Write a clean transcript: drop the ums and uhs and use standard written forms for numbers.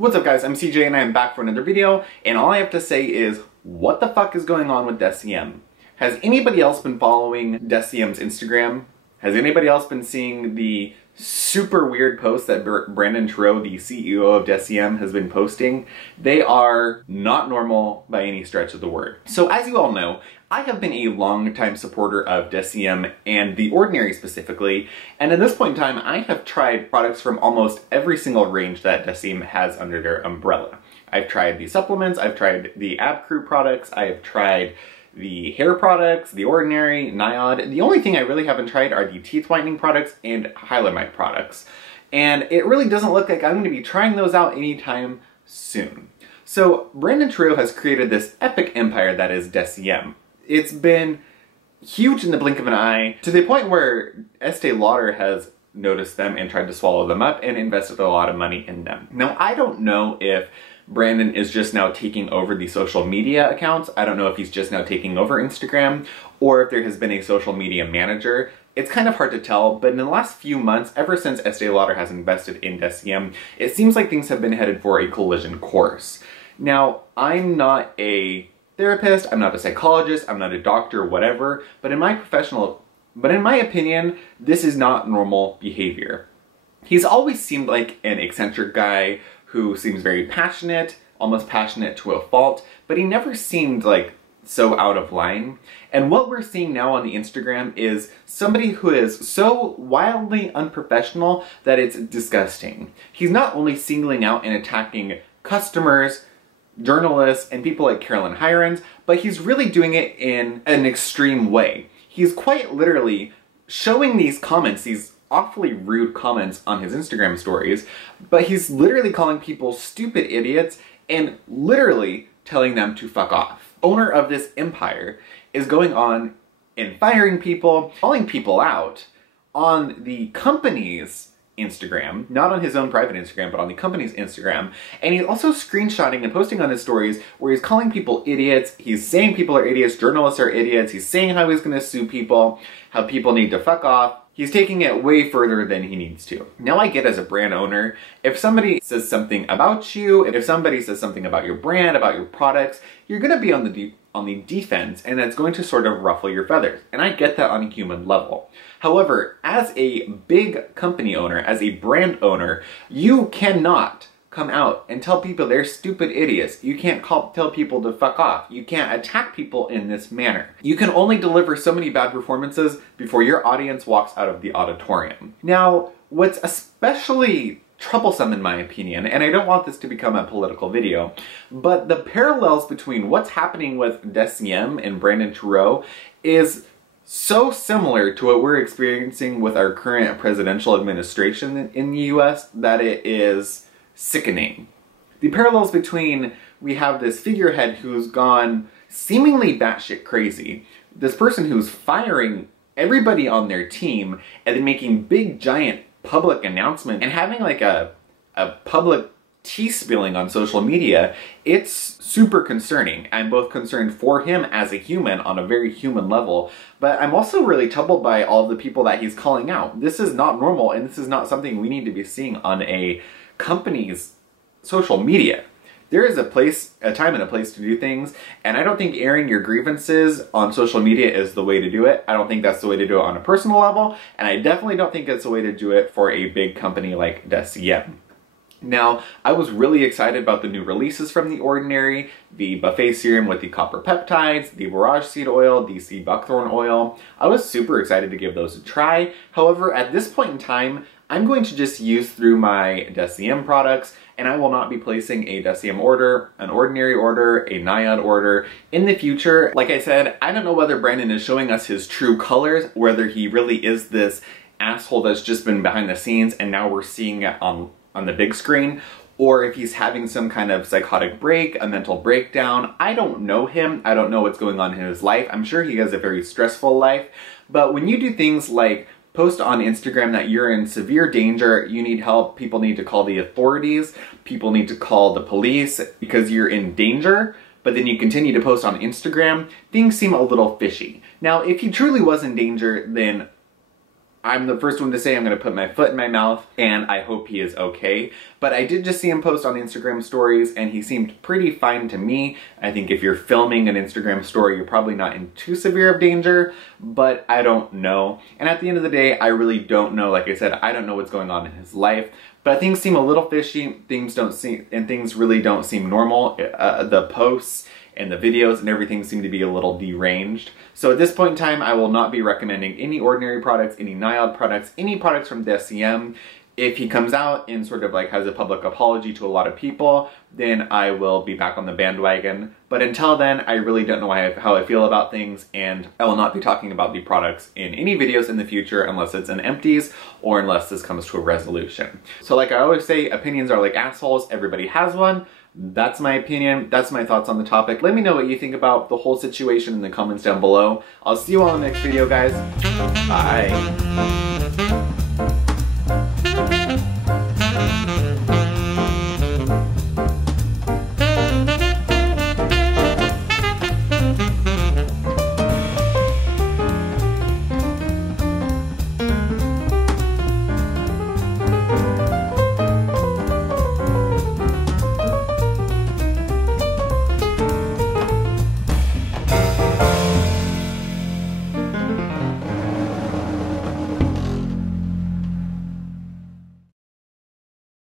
What's up guys, I'm CJ and I'm back for another video, and all I have to say is, what the fuck is going on with Deciem? Has anybody else been following Deciem's Instagram? Has anybody else been seeing the super weird posts that Brandon Trudeau, the CEO of Deciem, has been posting? They are not normal by any stretch of the word. So as you all know, I have been a long-time supporter of Deciem and The Ordinary specifically, and at this point in time I have tried products from almost every single range that Deciem has under their umbrella. I've tried the supplements, I've tried the Ab Crew products, I have tried the hair products, The Ordinary, Niod. The only thing I really haven't tried are the teeth whitening products and Hylamite products. And it really doesn't look like I'm going to be trying those out anytime soon. So Brandon Trudeau has created this epic empire that is Deciem. It's been huge in the blink of an eye, to the point where Estee Lauder has noticed them and tried to swallow them up and invested a lot of money in them. Now, I don't know if Brandon is just now taking over the social media accounts. I don't know if he's just now taking over Instagram, or if there has been a social media manager. It's kind of hard to tell, but in the last few months, ever since Estee Lauder has invested in Deciem, it seems like things have been headed for a collision course. Now, I'm not a therapist, I'm not a psychologist, I'm not a doctor, whatever, but in my opinion, this is not normal behavior. He's always seemed like an eccentric guy who seems very passionate, almost passionate to a fault, but he never seemed like so out of line. And what we're seeing now on the Instagram is somebody who is so wildly unprofessional that it's disgusting. He's not only singling out and attacking customers, journalists, and people like Carolyn Hirons, but he's really doing it in an extreme way. He's quite literally showing these comments, these awfully rude comments on his Instagram stories, but he's literally calling people stupid idiots and literally telling them to fuck off. Owner of this empire is going on and firing people, calling people out on the company's Instagram, not on his own private Instagram, but on the company's Instagram. And he's also screenshotting and posting on his stories where he's calling people idiots, he's saying people are idiots, journalists are idiots, he's saying how he's gonna sue people, how people need to fuck off. He's taking it way further than he needs to. Now I get, as a brand owner, if somebody says something about you, if somebody says something about your brand, about your products, you're gonna be on the defense, and that's going to sort of ruffle your feathers. And I get that on a human level. However, as a big company owner, as a brand owner, you cannot come out and tell people they're stupid idiots. You can't tell people to fuck off. You can't attack people in this manner. You can only deliver so many bad performances before your audience walks out of the auditorium. Now, what's especially troublesome in my opinion, and I don't want this to become a political video, but the parallels between what's happening with Deciem and Brandon Trudeau is so similar to what we're experiencing with our current presidential administration in the US that it is sickening. The parallels between, we have this figurehead who's gone seemingly batshit crazy, this person who's firing everybody on their team and then making big giant public announcements and having like a public tea spilling on social media. It's super concerning. I'm both concerned for him as a human on a very human level, but I'm also really troubled by all the people that he's calling out. This is not normal, and this is not something we need to be seeing on a company's social media. There is a time and a place to do things, and I don't think airing your grievances on social media is the way to do it. I don't think that's the way to do it on a personal level, and I definitely don't think it's the way to do it for a big company like Deciem. Now, I was really excited about the new releases from The Ordinary, the buffet serum with the copper peptides, the borage seed oil, the sea buckthorn oil. I was super excited to give those a try. However, at this point in time, I'm going to just use through my Deciem products, and I will not be placing a Deciem order, an Ordinary order, a Niod order in the future. Like I said, I don't know whether Brandon is showing us his true colors, whether he really is this asshole that's just been behind the scenes and now we're seeing it on the big screen, or if he's having some kind of psychotic break, a mental breakdown. I don't know him. I don't know what's going on in his life. I'm sure he has a very stressful life, but when you do things like post on Instagram that you're in severe danger, you need help, people need to call the authorities, people need to call the police because you're in danger, but then you continue to post on Instagram, things seem a little fishy. Now, if he truly was in danger, then I'm the first one to say I'm going to put my foot in my mouth, and I hope he is okay. But I did just see him post on Instagram stories, and he seemed pretty fine to me. I think if you're filming an Instagram story, you're probably not in too severe of danger, but I don't know. And at the end of the day, I really don't know. Like I said, I don't know what's going on in his life. But things seem a little fishy. Things really don't seem normal. The posts and the videos and everything seem to be a little deranged. So at this point in time, I will not be recommending any Ordinary products, any Naiad products, any products from Deciem. If he comes out and sort of like has a public apology to a lot of people, then I will be back on the bandwagon. But until then, I really don't know how I feel about things, and I will not be talking about the products in any videos in the future unless it's an empties or unless this comes to a resolution. So like I always say, opinions are like assholes. Everybody has one. That's my opinion. That's my thoughts on the topic. Let me know what you think about the whole situation in the comments down below. I'll see you all in the next video, guys. Bye.